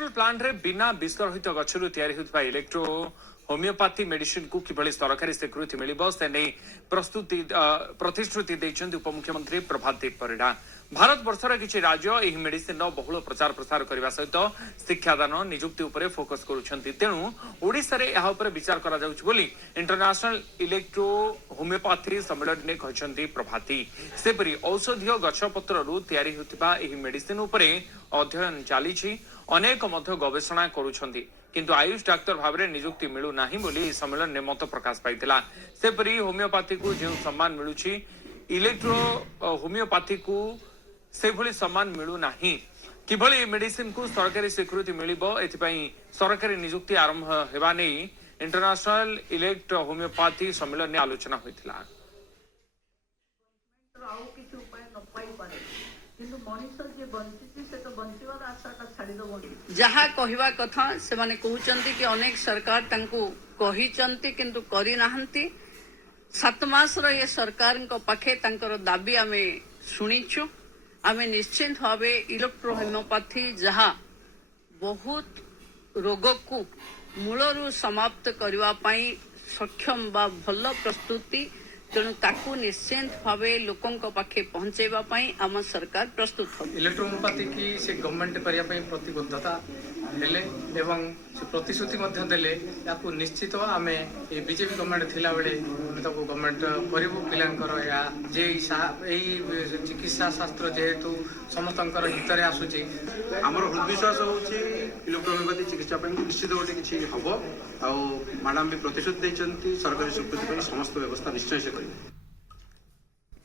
Renewable plant रे बिना विस्करहित गछरु तयारी होतबा इलेक्ट्रो होमियोपैथी मेडिसिन को किभली सरकारी स्वीकृति मिलिबो से नै प्रतिश्रुति दैछन्ति उपमुख्यमंत्री प्रभात देव परिडा। भारत वर्षर किछि राज्य एही मेडिसिन बहुल प्रचार प्रसार करबा सहित शिक्षादान नियुक्ति उपरे फोकस करूछन्ति। तेणु ओडिसा रे एहा उपरे विचार करा जाउछ बोली इंटरनेशनल इलेक्ट्रो होमियोपैथी सम्मेलन ने कहछन्ति प्रभाती। सेपरि औषधीय गछपत्र रु तयारी होतबा एही मेडिसिन उपरे अध्ययन चालिछि। अनेक मध्य गवेषणा करूछन्ति किंतु आयुष डाक्तर भाव में नियुक्ति मिलू नाही बोली सम्मेलन में मत प्रकाश पाइथिला। सेपरि होमियोपैथी को जो सम्मान मिलुछि इलेक्ट्रो होमियोपैथी को से भली सम्मान मिलू नाही। किभली मेडिसिन को सरकारी स्वीकृति मिलिबो एथिपई सरकारी नियुक्ति आरंभ हेबा नै इंटरनेशनल इलेक्ट्रो होमियोपैथी सम्मेलन में आलोचना होइथिला। जहा कहवा कथा से माने कहउचंती कि अनेक सरकार तांको कहिचंती किंतु करि नाहंती। 7 मास रो ये सरकार को पाखे तांकर दाबी आमे सुनिछु। आमे निश्चित भावे इलेक्ट्रो होमियोपैथी जहा बहुत रोग को मूलरू समाप्त करबा पई सक्षम बा भल प्रस्तुति तेणु ताकू निश्चित भाव लोकों पाखे पहुंचेबा पई आम सरकार प्रस्तुत हो। इलेक्ट्रो होमियोपैथी की से गवर्नमेंट करिया पई प्रतिबद्धता देले एवं से प्रतिश्रुति मध्य देले याकू निश्चित आमे ए बीजेपी गवर्नमेंट थिला बेले ताकू गवर्नमेंट करिबो पिलांकर या जे एई चिकित्सा शास्त्र जेहेतु समस्तंकर हित रे आसुची हमर विश्वास होची इलेक्ट्रो होमियोपैथी चिकित्सा पई निश्चित गोटे किछि हबो आ मैडम भी प्रतिश्रुति दैछंती सरकारी स्वीकृति पई समस्त व्यवस्था निश्चय से करिबे।